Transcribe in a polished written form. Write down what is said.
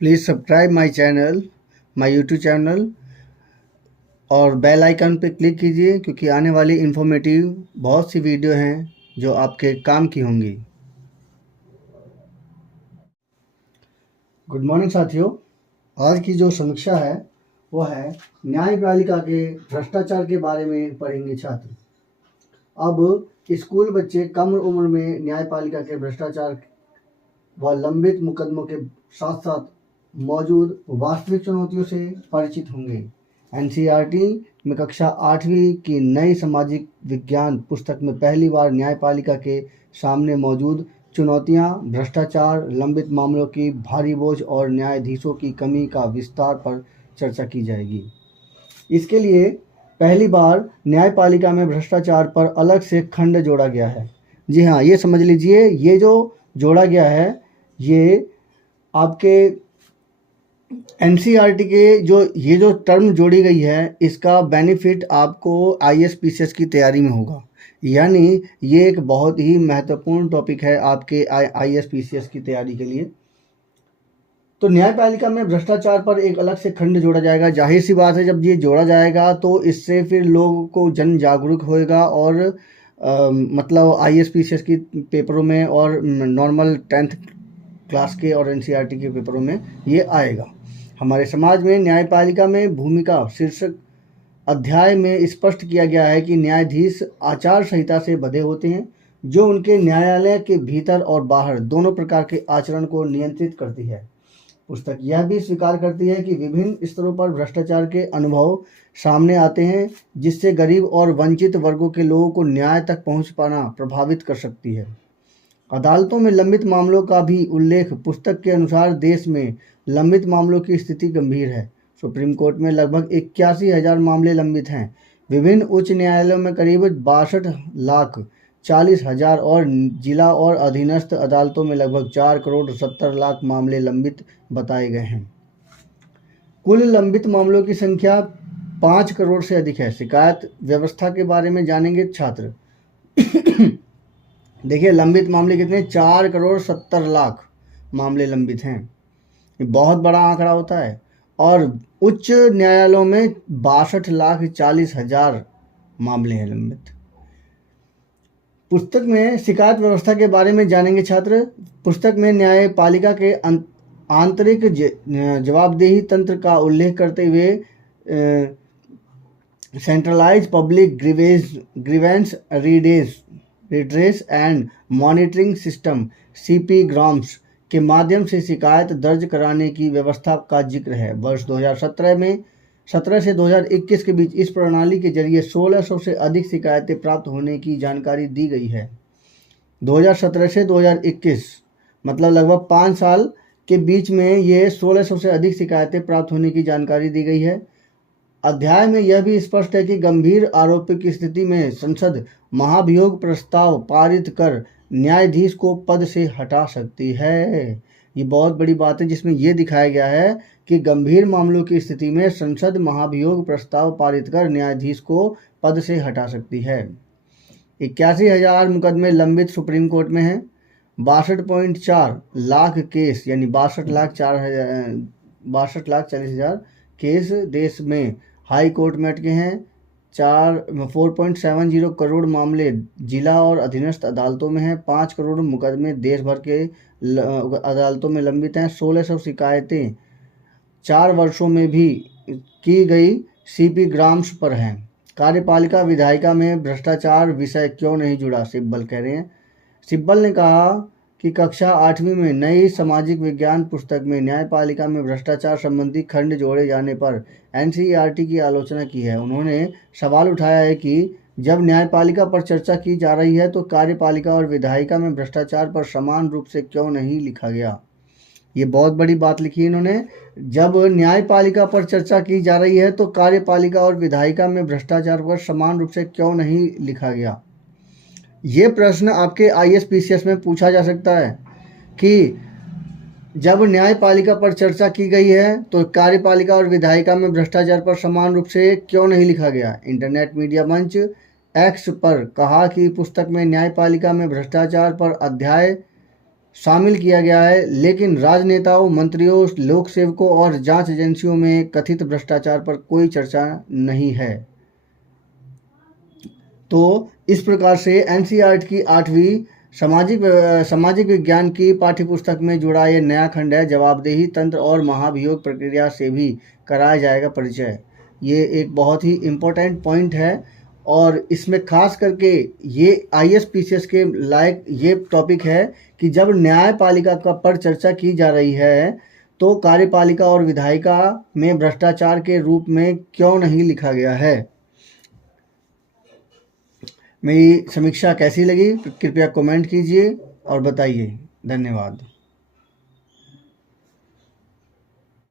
Please subscribe my YouTube channel और bell icon पे click कीजिए क्योंकि आने वाली इन्फॉर्मेटिव बहुत सी वीडियो हैं जो आपके काम की होंगी। गुड मॉर्निंग साथियों, आज की जो समीक्षा है वो है न्यायपालिका के भ्रष्टाचार के बारे में पढ़ेंगे छात्र। अब स्कूल बच्चे कम उम्र में न्यायपालिका के भ्रष्टाचार व लंबित मुकदमों के साथ साथ मौजूद वास्तविक चुनौतियों से परिचित होंगे। एनसीईआरटी में कक्षा 8वीं की नई सामाजिक विज्ञान पुस्तक में पहली बार न्यायपालिका के सामने मौजूद चुनौतियां, भ्रष्टाचार, लंबित मामलों की भारी बोझ और न्यायाधीशों की कमी का विस्तार पर चर्चा की जाएगी। इसके लिए पहली बार न्यायपालिका में भ्रष्टाचार पर अलग से खंड जोड़ा गया है। जी हाँ, ये समझ लीजिए, ये जो जोड़ा गया है ये आपके एनसीईआरटी के ये जो टर्म जोड़ी गई है इसका बेनिफिट आपको आईएएस-पीसीएस की तैयारी में होगा। यानी ये एक बहुत ही महत्वपूर्ण टॉपिक है आपके आईएएस-पीसीएस की तैयारी के लिए। तो न्यायपालिका में भ्रष्टाचार पर एक अलग से खंड जोड़ा जाएगा। जाहिर सी बात है, जब ये जोड़ा जाएगा तो इससे फिर लोगों को जन जागरूक होएगा और मतलब आईएएस-पीसीएस की पेपरों में और नॉर्मल 10th क्लास के और एनसीईआरटी के पेपरों में ये आएगा। हमारे समाज में न्यायपालिका में भूमिका शीर्षक अध्याय में स्पष्ट किया गया है कि न्यायाधीश आचार संहिता से बंधे होते हैं जो उनके न्यायालय के भीतर और बाहर दोनों प्रकार के आचरण को नियंत्रित करती है। पुस्तक यह भी स्वीकार करती है कि विभिन्न स्तरों पर भ्रष्टाचार के अनुभव सामने आते हैं जिससे गरीब और वंचित वर्गों के लोगों को न्याय तक पहुंच पाना प्रभावित कर सकती है। अदालतों में लंबित मामलों का भी उल्लेख। पुस्तक के अनुसार देश में लंबित मामलों की स्थिति गंभीर है। सुप्रीम कोर्ट में लगभग 81,000 मामले लंबित हैं। विभिन्न उच्च न्यायालयों में करीब 62,40,000 और जिला और अधीनस्थ अदालतों में लगभग 4,70,00,000 मामले लंबित बताए गए हैं। कुल लंबित मामलों की संख्या 5 करोड़ से अधिक है। शिकायत व्यवस्था के बारे में जानेंगे छात्र। देखिए, लंबित मामले कितने, 4,70,00,000 मामले लंबित हैं। ये बहुत बड़ा आंकड़ा होता है। और उच्च न्यायालयों में 62,40,000 मामले हैं लंबित। पुस्तक में शिकायत व्यवस्था के बारे में जानेंगे छात्र। पुस्तक में न्यायपालिका के आंतरिक जवाबदेही तंत्र का उल्लेख करते हुए centralize public grievance redress and monitoring system CP grams के माध्यम से शिकायत दर्ज कराने की व्यवस्था का जिक्र है। वर्ष 2017 से 2021 के बीच इस प्रणाली के जरिए 1600 से अधिक शिकायतें प्राप्त होने की जानकारी दी गई है। 2017 से 2021 मतलब लगभग 5 साल के बीच में ये 1600 से अधिक शिकायतें प्राप्त होने की जानकारी दी गई है। अध्याय में यह भी स्पष्ट है कि गंभीर आरोपों की स्थिति में संसद महाभियोग प्रस्ताव पारित कर न्यायाधीश को पद से हटा सकती है। ये बहुत बड़ी बात है जिसमें यह दिखाया गया है कि गंभीर मामलों की स्थिति में संसद महाभियोग प्रस्ताव पारित कर न्यायाधीश को पद से हटा सकती है। 81,000 मुकदमे लंबित सुप्रीम कोर्ट में हैं। 62.4 लाख केस यानी 62,40,000 केस देश में हाई कोर्ट में अटके हैं। 4.70 करोड़ मामले जिला और अधीनस्थ अदालतों में हैं। 5 करोड़ मुकदमे देश भर के अदालतों में लंबित हैं। 1600 शिकायतें 4 वर्षों में भी की गई सीपी ग्राम्स पर हैं। कार्यपालिका विधायिका में भ्रष्टाचार विषय क्यों नहीं जुड़ा, सिब्बल कह रहे हैं। सिब्बल ने कहा कि कक्षा 8वीं में नई सामाजिक विज्ञान पुस्तक में न्यायपालिका में भ्रष्टाचार संबंधी खंड जोड़े जाने पर एनसीईआरटी की आलोचना की है। उन्होंने सवाल उठाया है कि जब न्यायपालिका पर चर्चा की जा रही है तो कार्यपालिका और विधायिका में भ्रष्टाचार पर समान रूप से क्यों नहीं लिखा गया। ये बहुत बड़ी बात लिखी है इन्होंने। जब न्यायपालिका पर चर्चा की जा रही है तो कार्यपालिका और विधायिका में भ्रष्टाचार पर समान रूप से क्यों नहीं लिखा गया। ये प्रश्न आपके आईएएस-पीसीएस में पूछा जा सकता है कि जब न्यायपालिका पर चर्चा की गई है तो कार्यपालिका और विधायिका में भ्रष्टाचार पर समान रूप से क्यों नहीं लिखा गया। इंटरनेट मीडिया मंच एक्स पर कहा कि पुस्तक में न्यायपालिका में भ्रष्टाचार पर अध्याय शामिल किया गया है, लेकिन राजनेताओं, मंत्रियों, लोक सेवकों और जांच एजेंसियों में कथित भ्रष्टाचार पर कोई चर्चा नहीं है। तो इस प्रकार से एनसीईआरटी की 8वीं सामाजिक विज्ञान की पाठ्यपुस्तक में जुड़ा ये नया खंड है, जवाबदेही तंत्र और महाभियोग प्रक्रिया से भी कराया जाएगा परिचय। ये एक बहुत ही इम्पोर्टेंट पॉइंट है और इसमें खास करके ये आईएसपीसीएस के लायक ये टॉपिक है कि जब न्यायपालिका का पर चर्चा की जा रही है तो कार्यपालिका और विधायिका में भ्रष्टाचार के रूप में क्यों नहीं लिखा गया है। मेरी समीक्षा कैसी लगी कृपया कमेंट कीजिए और बताइए। धन्यवाद।